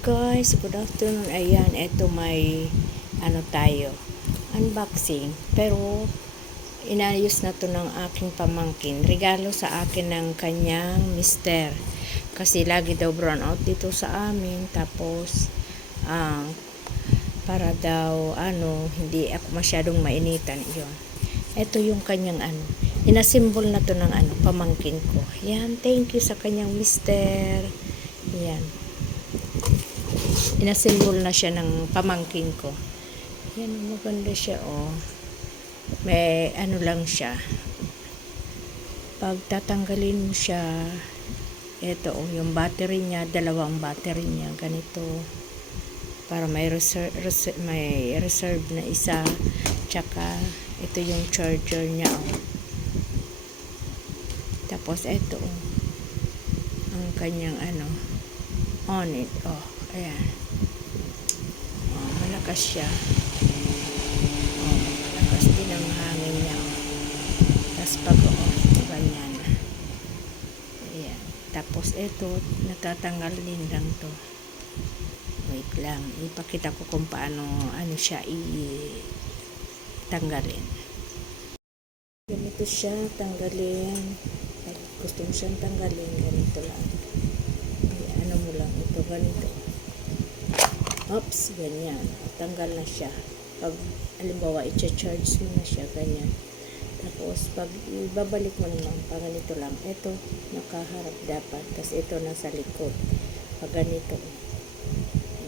Guys, good afternoon. Ayan, eto may tayo, unboxing. Pero inayos na to ng aking pamangkin. Regalo sa akin ng kanyang mister. Kasi lagi daw brown out dito sa amin. Tapos para daw hindi ako masyadong mainitan. Yun. Ito yung kanyang inasimbol na to ng pamangkin ko. Yan, thank you sa kanyang mister. Yan. Inasimbol na siya ng pamangkin ko. Yan, maganda siya, oh. May lang siya. Pag tatanggalin mo siya, ito, oh, yung battery niya, dalawang battery niya, ganito. Para may reserve na isa. Tsaka, ito yung charger niya, oh. Tapos, ito, oh. Ang kanyang, on it, oh. Ayan. Oh, malakas siya. Oh, malakas din ang hangin niya. Oh. Tapos pag-off, ganyan. Ayan. Tapos ito, natatanggal din lang to. Wait lang. Ipakita ko kung paano siya tanggalin. Ganito siya tanggalin. Pag gusto mo siyang tanggalin, ganito lang. Ayan, mo lang ito, ganito. Oops, ganyan. Tanggal na siya. Pag, halimbawa, i-charge mo na siya, ganyan. Tapos, pag ibabalik mo naman, pag ganito lang, ito, nakaharap dapat. Tapos, ito nasa likod. Pag ganito,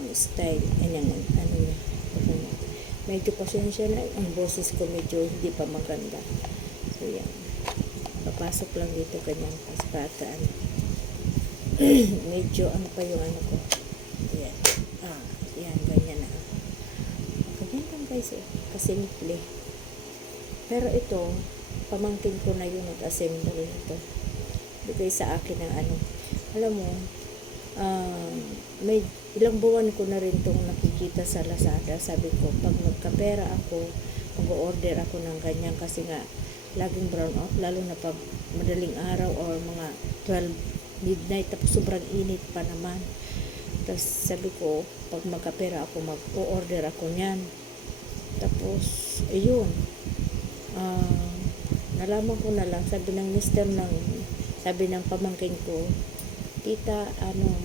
yung style, ganyan, niya. Medyo pasensya na, ang boses ko medyo hindi pa maganda. So, yan. Papasok lang dito, ganyan, paskataan. Medyo, pa yung ko. Yan. Yan, ganyan na. Ganyan lang guys, kasi simple. Pero ito, pamangkin ko na yun nag-assemble ito. Bigay sa akin ng alam mo, may ilang buwan ko na rin itong nakikita sa Lazada. Sabi ko, pag magkapera ako, mag-order ako ng ganyan kasi nga, laging brown out, lalo na pag madaling araw or mga 12 midnight, tapos sobrang init pa naman. Tapos sabi ko, pag magkapera ako, mag-order ako niyan. Tapos, ayun. Nalaman ko na lang, sabi ng mister sabi ng pamangkin ko, tita,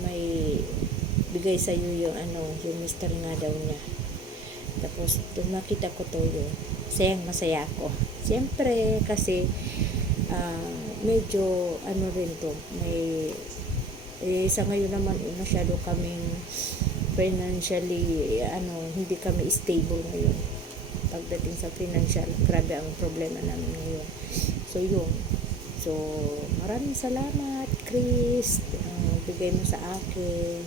may bigay sa iyo yung mister nga daw niya. Tapos, nakita ko to yun. Masaya ako. Siyempre, kasi, medyo, rin to, may, sa ngayon naman masyado kaming financially hindi kami stable ngayon pagdating sa financial. Grabe ang problema namin ngayon. So yun, so maraming salamat Chris, bigay mo sa akin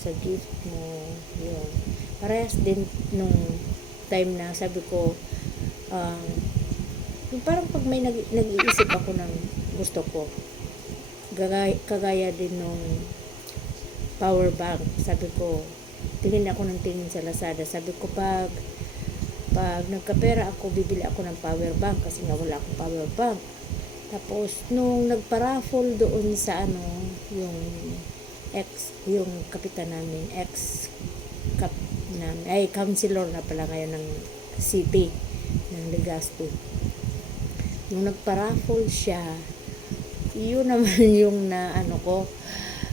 sa gift mo. Yun, parehas din nung time na sabi ko yung parang pag may nag-iisip ako ng gusto ko, kagaya din nung power bank. Sabi ko, tingin ako ng tingin sa Lazada. Sabi ko, pag nagkapera ako, bibili ako ng power bank kasi nga wala akong power bank. Tapos, nung nagpa-raffle doon sa yung kapitan namin, councilor na pala ngayon ng city, ng Legazpi. Nung nagpa-raffle siya, yun naman yung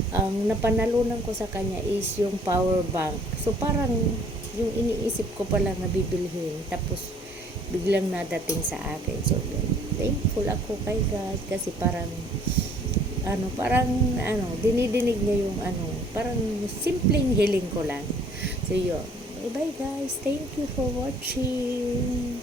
ang napanalunan ko sa kanya is yung power bank. So parang yung iniisip ko pala na bibilhin, tapos biglang nadating sa akin. So thankful ako kay God kasi parang dinidinig niya yung parang simpleng hiling ko lang. So yun, bye bye guys, thank you for watching.